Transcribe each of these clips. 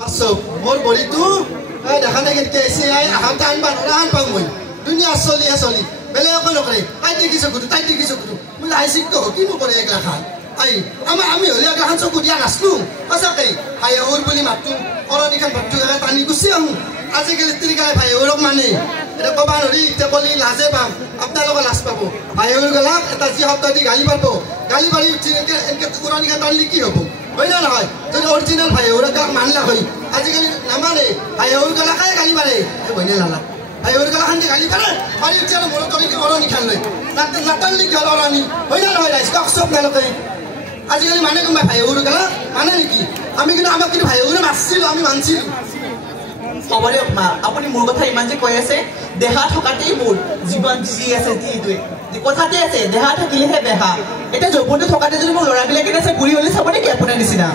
मोर बड़ी तू देखा नहीं कैसे आए हम टाइम बार रान पाऊं मैं दुनिया सोली है सोली बेले को नौकरी ताई की सकूँ मुझे हाई सिक तो की नो करे एक लाखान आई आमी होले एक लाखान सकूँ दिया नस्लू ऐसा कहीं हाई और बोली मातू और निकल बच्चों का तानी गुस्से हूँ आज के लिए तेरी का भाई और माने এটা কবা নৰি তে বলি লাজে পাম আপোনালোক লাজ পাব ভাই হৈ গলা এটা জি হপ্তাহ দি গালি পাব গালি বালি এনেকে কুৰানি খান টানলি কি হ'ব হয় না নহয় যদি অৰিজিনাল ভাই হৈ গলা মানলা হয় আজিকালি নামানে ভাই হৈ গলা কাই গালি মাৰে বইনে লালা ভাই হৈ গলা খান গালি মাৰে মাৰি উঠিলে মোৰ তলি কি অৰনি খান লৈ নাটানলি কি অৰনি হয় না নহয় ৰাইজ কক সব নালকে আজিকালি মানে কোন ভাই হৈ গলা মানে নেকি আমি কিন্তু আমাক কিন্তু ভাই হৈ মাৰছিলো আমি মানছিলো খবৰে মা আপুনি মোৰ কথা ইমান যে কৈ আছে দেহা থকাতেই মোৰ জীৱন জি আছে দিটোৱে যে কথাতে আছে দেহা থাকিলেহে বেহা এটা জবনটো থকাতে যদি মোৰ লৰাবিলাকে আছে গুৰি হলে চাব নেকি আপোনাৰ নিচিনা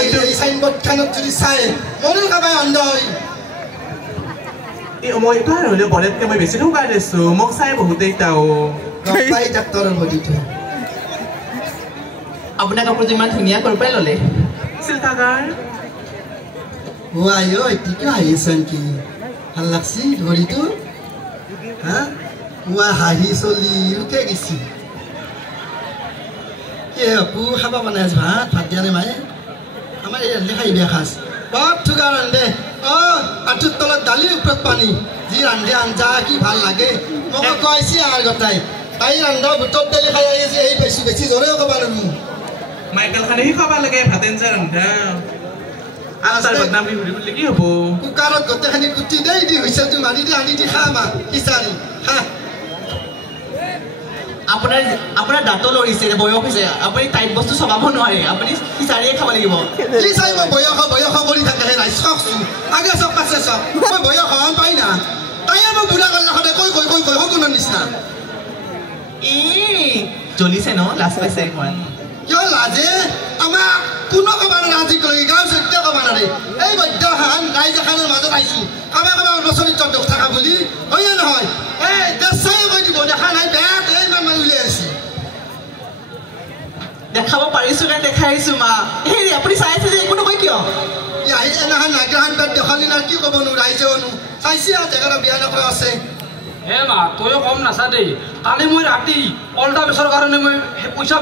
এই সাইনবোর্ড খানত যদি চাই মনুল কাবাই অন্ধই এই মই তো হলে বলেতকে মই বেছি ঠকাই দিছো মোক চাই বহুতেই তাও গপাই ডাক্তৰৰ বডিটো আপোনাৰ কাপোৰ ইমান ধুনীয়া কৰি পাই ললে চিল্টাগাৰ Wah, yo, itu hahisan ki. Halaksi, hari tu, ha? Wah, hahi soli, luka gisi. Kaya aku haba mana azbat, fatihane mai. Amar ini lehai biakas. Bab tu karan deh. Oh, atut tolak dali uprat pani. Ji ande anja ki bhal lage. Moko koi si agar gotai. Tai anda butot dali kaya ini sih, besi zore ko balanu. Michael khane hi khaba lage phaten jar anda. Asal badnam di huri ki hobo kukarat gote khani kutti dei di hoisa tu mari di ani di khama hisari ha আপোনাৰ দাঁতল লৰিছে বয়স হৈছে আপুনি tight বস্তু চবাব নোৱাৰে আপুনি হিচাৰিয়ে খাব লাগিব কি চাই মই বয়স কৰি থাকে হে নাই চকছু আগে চক পাছে চক মই বয়স হন পাই না তাই মই বুঢ়া গল খতে কৈ হকুন নিছনা ই জ্বলিছে ন লাজ পাইছে একমান কিয় লাজে আমাক কোনো কবাৰ ৰাজি কৰি গাঁও সত্য কবাৰে এই বৈদ্য হান ৰাইজ খানৰ মাজত আইছো কাবাৰ নচৰিত দুখ থাকা বুলি হয় নহয় এই দেশাই কৈ দিব দেখা নাই বেয়া এই মান উলিয়াই আছে দেখাব পাৰিছো নে দেখাইছো মা হেৰি আপুনি চাই আছে যে কোনো কৈ কিয় ইয়াই এনাহান নাগাহান বাদ দেখালি না কি ক'ব নো ৰাইজে অনু চাইছি আ জেগাৰ বিয়া নকৰা আছে হে মা তয়ো কম নাচা দেই কালি মই ৰাতি পল্টা বেচৰ কাৰণে মই পইচা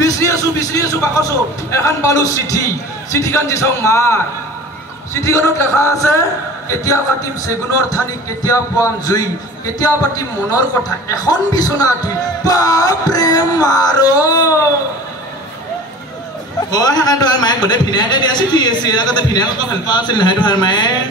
বিচাৰি আছো বাকছো এখন পালো চিঠিখন দিছ মাৰ চিঠিখনত লেখা আছে কেতিয়া কাটিম চেগুনৰ ঠানি কেতিয়া পোৱাম জুই কেতিয়া পাতিম মনৰ কথা এখন বিচনা আঁঠি বাপৰে মাৰো হয় সেইকাৰণে তোমাৰ মায়ে গোটেই ভিনাকে দিয়া চিঠি আছিল আগতে ভিনাকক ভাল পোৱা আছিল নহয় তোমাৰ মায়ে